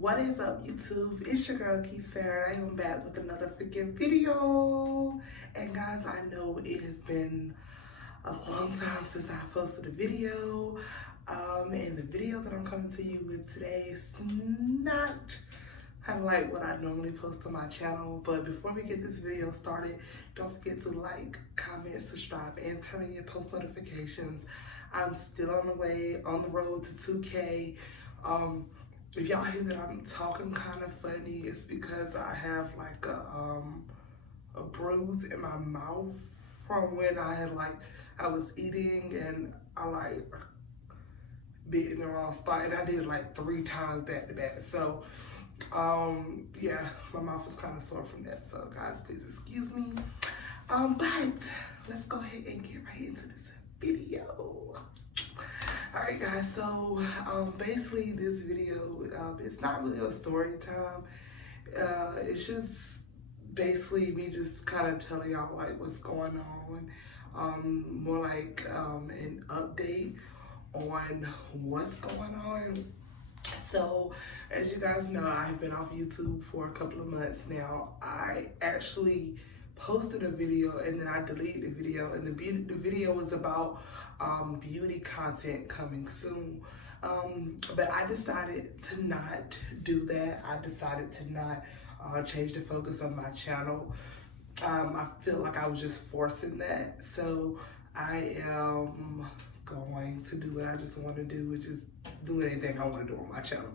What is up, YouTube? It's your girl KEISARRRAAA. I am back with another freaking video. And guys, I know it has been a long time since I posted a video. And the video that I'm coming to you with today is not kind of like what I normally post on my channel. But before we get this video started, don't forget to like, comment, subscribe, and turn on your post notifications. I'm still on the way, on the road to 2K. If y'all hear that I'm talking kind of funny, it's because I have like a bruise in my mouth from when I was eating and I like bit in the wrong spot, and I did it like 3 times back to back. So yeah, my mouth is kind of sore from that. So guys, please excuse me. But let's go ahead and get right into this video. Alright guys, so basically this video, it's not really a story time. It's just basically me just kind of telling y'all like what's going on, more like an update on what's going on. So as you guys know, I've been off YouTube for a couple of months now. I actually posted a video and then I deleted the video, and the video was about beauty content coming soon. But I decided to not do that. I decided to not change the focus of my channel. I feel like I was just forcing that. So I am going to do what I just want to do, which is do anything I want to do on my channel.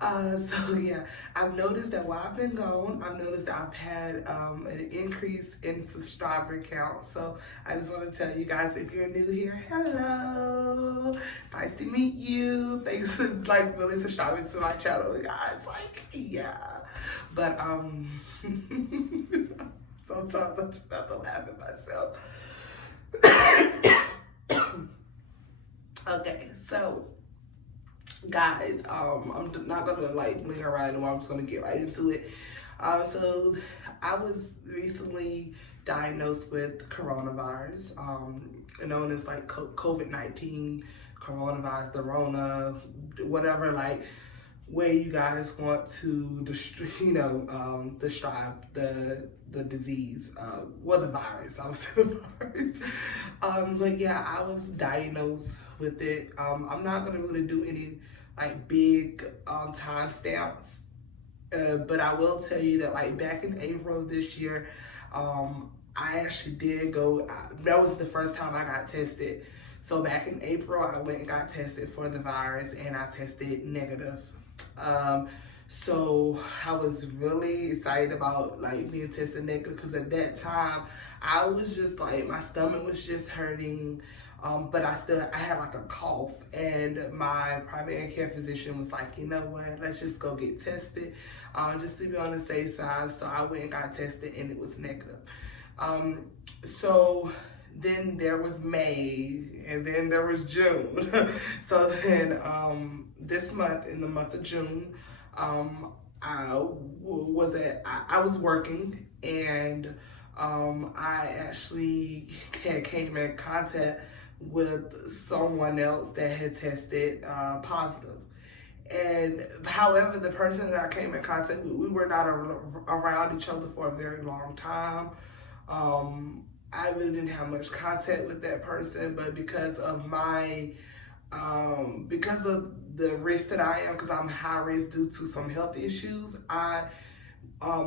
So yeah, I've noticed that while I've been gone, I've noticed that I've had an increase in subscriber count. So I just want to tell you guys, if you're new here, hello, nice to meet you. Thanks for like really subscribing to my channel, guys. Like, yeah, but sometimes I just have to laugh at myself. Okay, so guys, I'm not gonna like linger around anymore. I'm just gonna get right into it. So I was recently diagnosed with coronavirus, known as like COVID-19, coronavirus, the Rona, whatever like way you guys want to describe the disease, well, the virus. I was saying the virus. But yeah, I was diagnosed with it. I'm not gonna really do any like big time stamps, but I will tell you that like back in April of this year, I actually did go, that was the first time I got tested. So back in April, I went and got tested for the virus and I tested negative. So I was really excited about like being tested negative, because at that time I was just like, my stomach was just hurting, but I had like a cough, and my primary care physician was like, you know what, let's just go get tested, just to be on the safe side. So I went and got tested and it was negative. So then there was May, and then there was June. So then this month, in the month of June, I was working, and I actually came in contact with someone else that had tested positive. And however, the person that I came in contact with, we were not around each other for a very long time. I really didn't have much contact with that person, but because of my, because of the risk that I am, because I'm high risk due to some health issues, I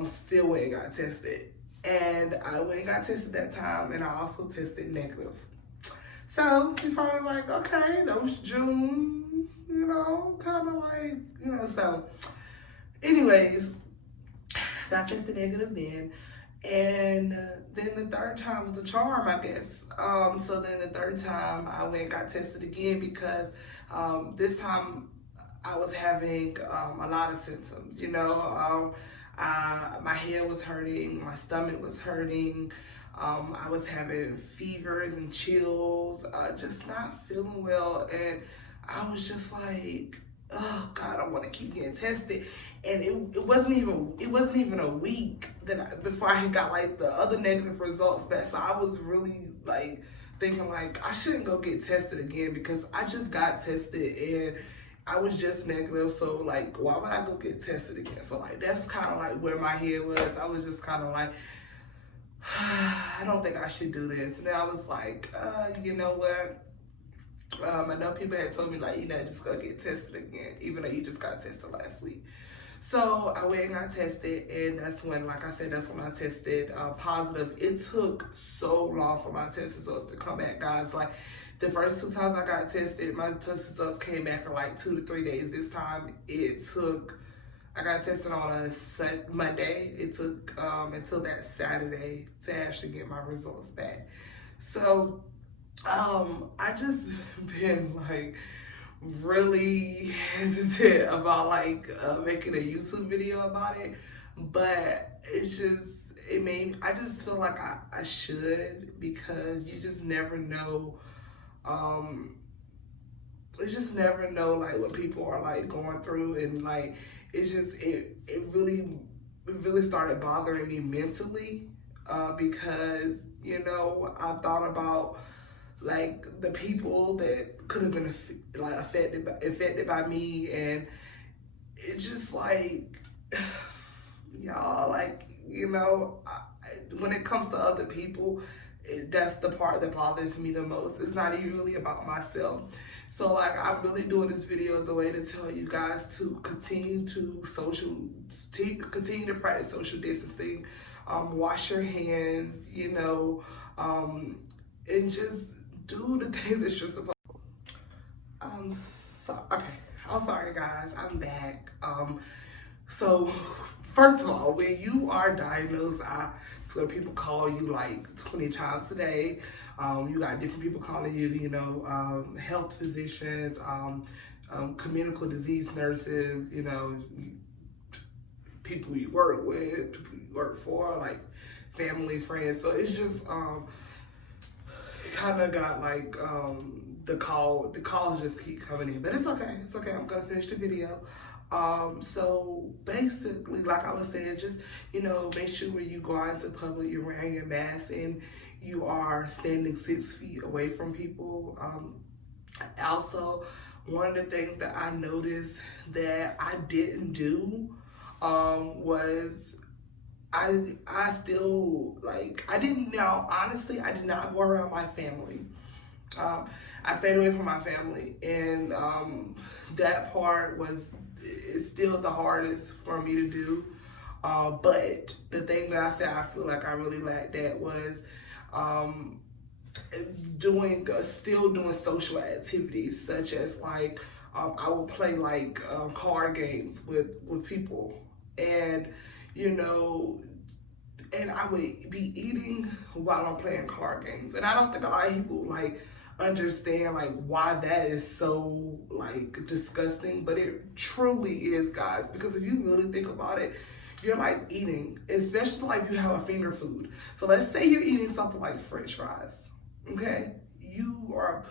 still went and got tested. And I went and got tested that time, and I also tested negative. So we probably like, okay, that was June, you know, kind of like, you know, so anyways, got tested negative then. And then the third time was a charm, I guess. So then the third time I went and got tested again, because this time I was having a lot of symptoms, you know. My head was hurting, my stomach was hurting, I was having fevers and chills, just not feeling well. And I was just like, oh God, I want to keep getting tested. And it wasn't even a week before I had got like the other negative results back. So I was really like thinking like I shouldn't go get tested again, because I just got tested and I was just negative, so like, why would I go get tested again? So like, that's kind of like where my head was. I was just kind of like, I don't think I should do this. And then I was like, you know what? I know people had told me like, you know, just go get tested again, even though you just got tested last week. So I went and got tested, and that's when, like I said, that's when I tested positive. It took so long for my test results to come back, guys. Like, the first 2 times I got tested, my test results came back in like 2 to 3 days. This time I got tested on a Monday. It took until that Saturday to actually get my results back. So I just been like really hesitant about like making a YouTube video about it, but it's just, I just feel like I should, because you just never know. You just never know like what people are like going through, and like it's just it really started bothering me mentally, because you know, I thought about like the people that could have been like affected by me, and it's just like, y'all, like, you know, when it comes to other people, that's the part that bothers me the most. It's not even really about myself. So like, I'm really doing this video as a way to tell you guys to continue to practice social distancing, wash your hands, you know, and just do the things that you're supposed to. Okay, I'm sorry guys, I'm back. So first of all, when you are diagnosed, so people call you like 20 times a day. You got different people calling you, you know, health physicians, communicable disease nurses, you know, people you work with, people you work for, like family, friends. So it's just kind of got like the calls just keep coming in, but it's okay. It's okay. I'm gonna finish the video. So basically, like I was saying, just, you know, make sure when you go out into public, you're wearing your mask and you are standing 6 feet away from people. Also, one of the things that I noticed that I didn't do was I still, like, I didn't go around my family. I stayed away from my family, and that part is still the hardest for me to do. But the thing that I said I feel like I really lacked at was still doing social activities, such as like I would play like card games with people, and you know, and I would be eating while I'm playing card games. And I don't think a lot of people like understand like why that is so like disgusting, but it truly is, guys, because if you really think about it, you're like eating, especially like if you have a finger food. So let's say you're eating something like French fries, okay? You are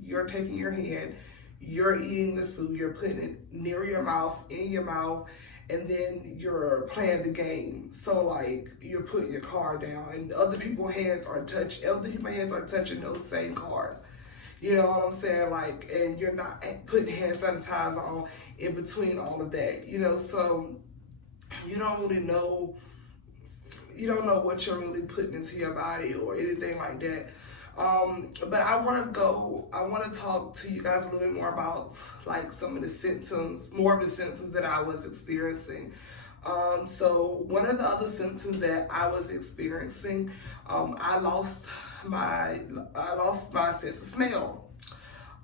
you're taking your hand, you're eating the food, you're putting it near your mouth, in your mouth, and then you're playing the game. So like, you're putting your card down, and other people's hands are touching those same cards. You know what I'm saying? Like, and you're not putting hand sanitizer on in between all of that, you know? So you don't know what you're really putting into your body or anything like that. But I want to talk to you guys a little bit more about like some of the symptoms, more of the symptoms that I was experiencing. So one of the other symptoms that I was experiencing, I lost my sense of smell.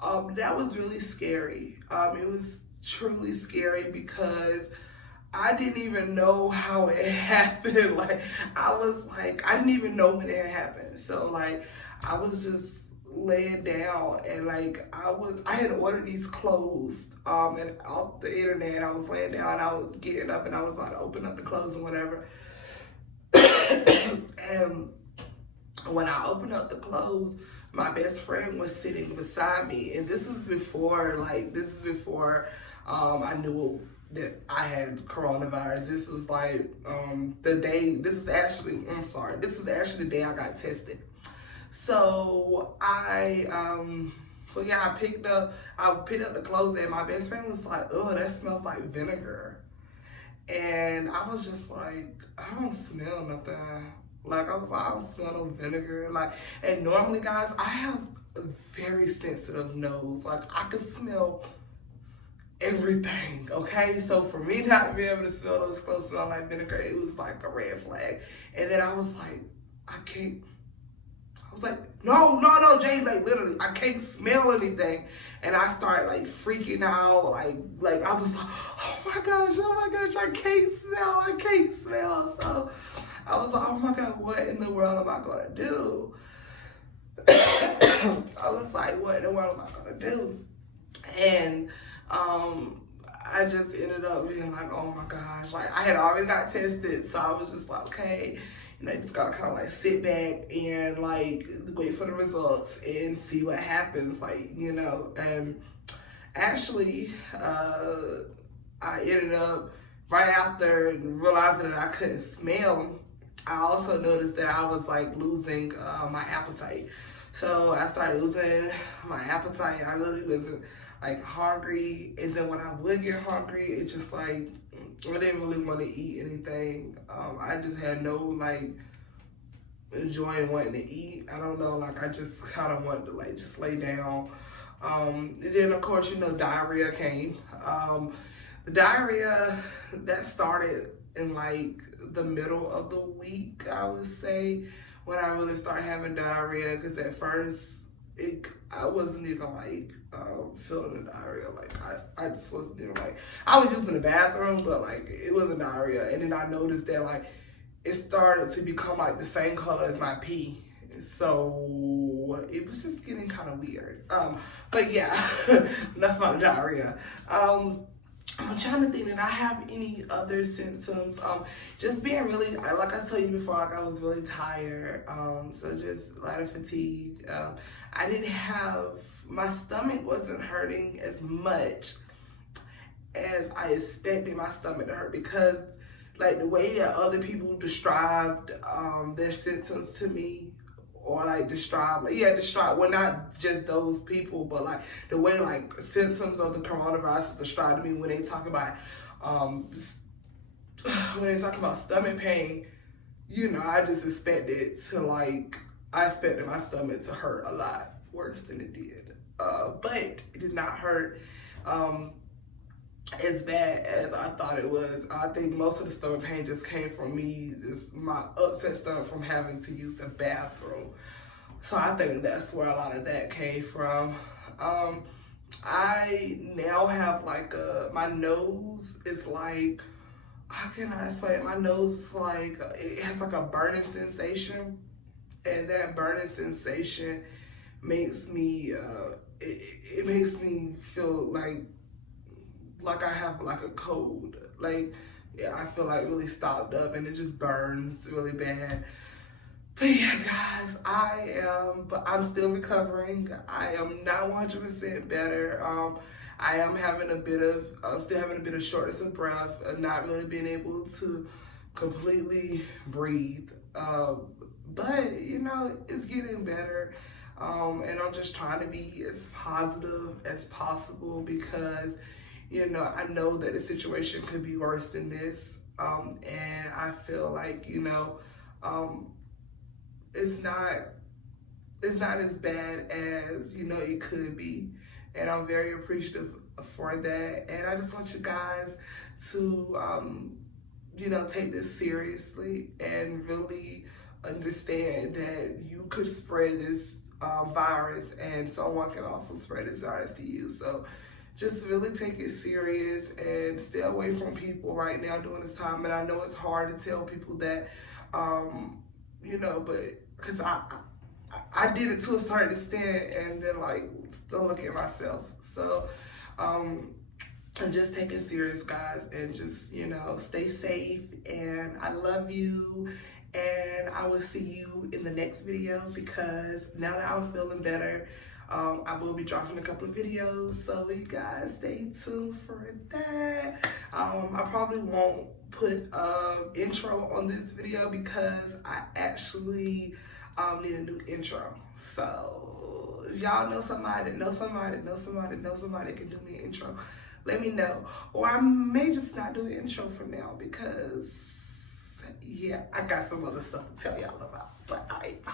That was really scary. It was truly scary because I didn't even know how it happened. Like, I didn't even know when it had happened. So like, I was just laying down, and like I had ordered these clothes and off the internet. I was laying down, I was getting up, and I was about to open up the clothes and whatever. And when I opened up the clothes, my best friend was sitting beside me, and this is before I knew that I had coronavirus. This was like this is actually the day I got tested. So So yeah, I picked up the clothes, and my best friend was like, "Oh, that smells like vinegar." And I was just like, I don't smell nothing. Like, I was like, I don't smell no vinegar. Like, and normally, guys, I have a very sensitive nose. Like, I can smell everything, okay? So for me not to be able to smell those clothes smell like vinegar, it was like a red flag. And then I was like, I was like, no, Jay, like literally, I can't smell anything. And I started like freaking out, like I was like, oh my gosh, I can't smell. So I was like, oh my God, what in the world am I gonna do? I was like, what in the world am I gonna do? And I just ended up being like, oh my gosh, like I had already got tested, so I was just like, okay, you know, just gotta kind of like sit back and like wait for the results and see what happens, like, you know. And actually, I ended up right after realizing that I couldn't smell. I also noticed that I was like losing my appetite. So I started losing my appetite. I really wasn't like hungry, and then when I would get hungry, it's just like I didn't really want to eat anything. I just had no like enjoying wanting to eat. I don't know, like I just kind of wanted to like just lay down. And then of course, you know, diarrhea came. The diarrhea that started in like the middle of the week, I would say, when I really started having diarrhea, because at first I wasn't even like feeling the diarrhea. Like I just wasn't even like, I was using the bathroom, but like it wasn't diarrhea. And then I noticed that like it started to become like the same color as my pee. So it was just getting kind of weird. But yeah, enough about diarrhea. I'm trying to think, did I have any other symptoms? Just being really, like I told you before, like I was really tired. So just a lot of fatigue. I didn't have, my stomach wasn't hurting as much as I expected my stomach to hurt, because like the way that other people described their symptoms to me, or like describe, well, not just those people, but like the way like symptoms of the coronavirus is described to me when they talk about stomach pain, you know, I just expected I expected my stomach to hurt a lot worse than it did. But it did not hurt as bad as I thought it was. I think most of the stomach pain just came from me, my upset stomach from having to use the bathroom. So I think that's where a lot of that came from. I now have like my nose is like, how can I say it? My nose is like, it has like a burning sensation. And that burning sensation makes me, it makes me feel like I have like a cold. Like, yeah, I feel like really stopped up, and it just burns really bad. But yeah, guys, but I'm still recovering. I am not 100% better. I am having I'm still having a bit of shortness of breath, not really being able to completely breathe. But you know, it's getting better. And I'm just trying to be as positive as possible, because you know, I know that the situation could be worse than this. And I feel like, you know, it's not as bad as, you know, it could be. And I'm very appreciative for that. And I just want you guys to, you know, take this seriously and really understand that you could spread this virus, and someone can also spread this virus to you. So just really take it serious and stay away from people right now during this time. And I know it's hard to tell people that, you know, but because I did it to a certain extent, and then like still look at myself. So and just take it serious, guys, and just, you know, stay safe. And I love you, and I will see you in the next video, because now that I'm feeling better, I will be dropping a couple of videos, so you guys stay tuned for that. I probably won't put intro on this video, because I actually need a new intro. So if y'all know somebody can do me an intro, let me know. Or I may just not do an intro for now because, yeah, I got some other stuff to tell y'all about. But all right, bye.